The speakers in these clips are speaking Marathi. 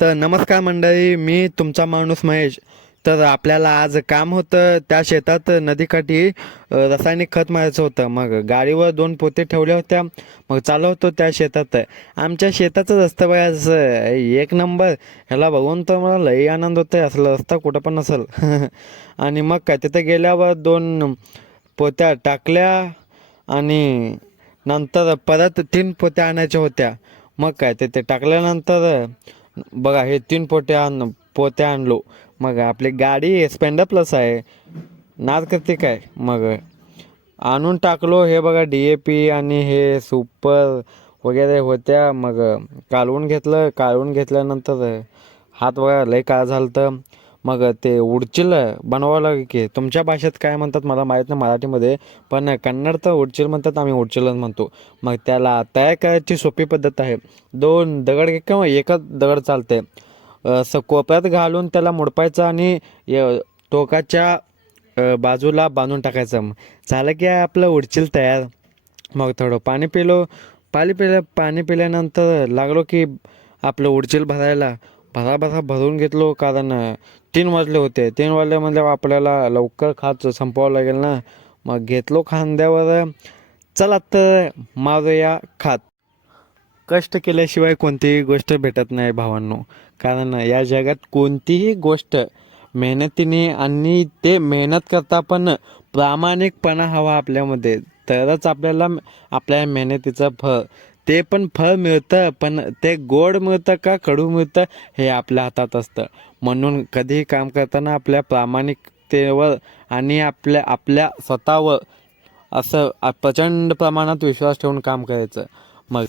तर नमस्कार मंडळी मी तुमचा माणूस महेश. तर आपल्याला आज काम होतं त्या शेतात नदीकाठी रासायनिक खत मारायचं होतं. मग गाडीवर दोन पोते ठेवल्या होत्या. मग चालू होतो त्या शेतात. आमच्या शेताचं रस्ता बघायचं एक नंबर. ह्याला बघून तर मला लई आनंद होतोय. असला रस्ता कुठं पण नसेल. आणि मग काय तिथं गेल्यावर दोन पोत्या टाकल्या आणि नंतर परत तीन पोत्या आणायच्या होत्या. मग काय तिथे टाकल्यानंतर बघा हे तीन पोत्या आण पोत्या आणलो. मग आपली गाडी स्पेंडर प्लस आहे. नाद करते काय? मग आणून टाकलो. हे बघा डी ए पी आणि हे सुपर वगैरे होत्या. मग कालवून घेतलं. कालवून घेतल्यानंतर हात बघा लय काय झालं तर मग ते उडचिल बनवावं लागेल की? तुमच्या भाषेत काय म्हणतात मला माहीत नाही मराठीमध्ये पण कन्नड तर उडचिल म्हणतात आम्ही उडचिलच म्हणतो. मग त्याला तयार करायची सोपी पद्धत आहे. दोन दगड किंवा एकच दगड चालते असं कोपऱ्यात घालून त्याला मुडपायचं आणि य- टोकाच्या बाजूला बांधून टाकायचं. झालं की आपलं उडचिल तयार. मग थोडं पाणी पिलो. पाणी पिल्या पाणी पिल्यानंतर लागलो की आपलं उडचिल भरायला. भराभरा भरून घेतलो कारण तीन वाजले होते. तीन वाजले म्हणल्यावर आपल्याला लवकर खात संपवावं लागेल ना. मग घेतलो खांद्यावर. चला तर मारूया खात. कष्ट केल्याशिवाय कोणतीही गोष्ट भेटत नाही भावांनो. कारण या जगात कोणतीही गोष्ट मेहनतीने आणि ते मेहनत करता पण प्रामाणिकपणा हवा आपल्यामध्ये. तरच आपल्याला आपल्या मेहनतीचं फळ ते पण फळ मिळतं पण ते गोड मिळतं का कडू मिळतं हे आपल्या हातात असतं. म्हणून कधीही काम करताना आपल्या प्रामाणिकतेवर आणि आपल्या आपल्या स्वतःवर असं प्रचंड प्रमाणात विश्वास ठेवून काम करायचं. मग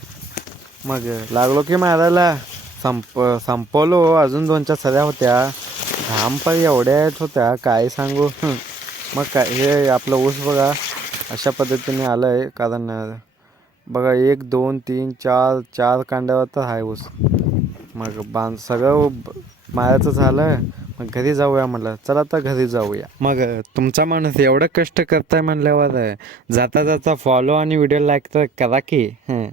मग लागलो की मारायला. संप संपवलो. अजून दोन चार सऱ्या होत्या. घाम पण एवढ्या येत होत्या. काय सांगू? मग काय हे आपलं ऊस बघा. अशा पद्धतीने आलं आहे कारण बघा एक दोन तीन चार चार कांड्यावर तर आहे ऊस. मग बांध सगळं मारायचं झालं मग घरी जाऊया म्हटलं चला आता घरी जाऊया. मग तुमचा माणूस एवढं कष्ट करताय म्हणल्यावर जाता जाता फॉलो आणि व्हिडिओ लाईक तर करा की. हं.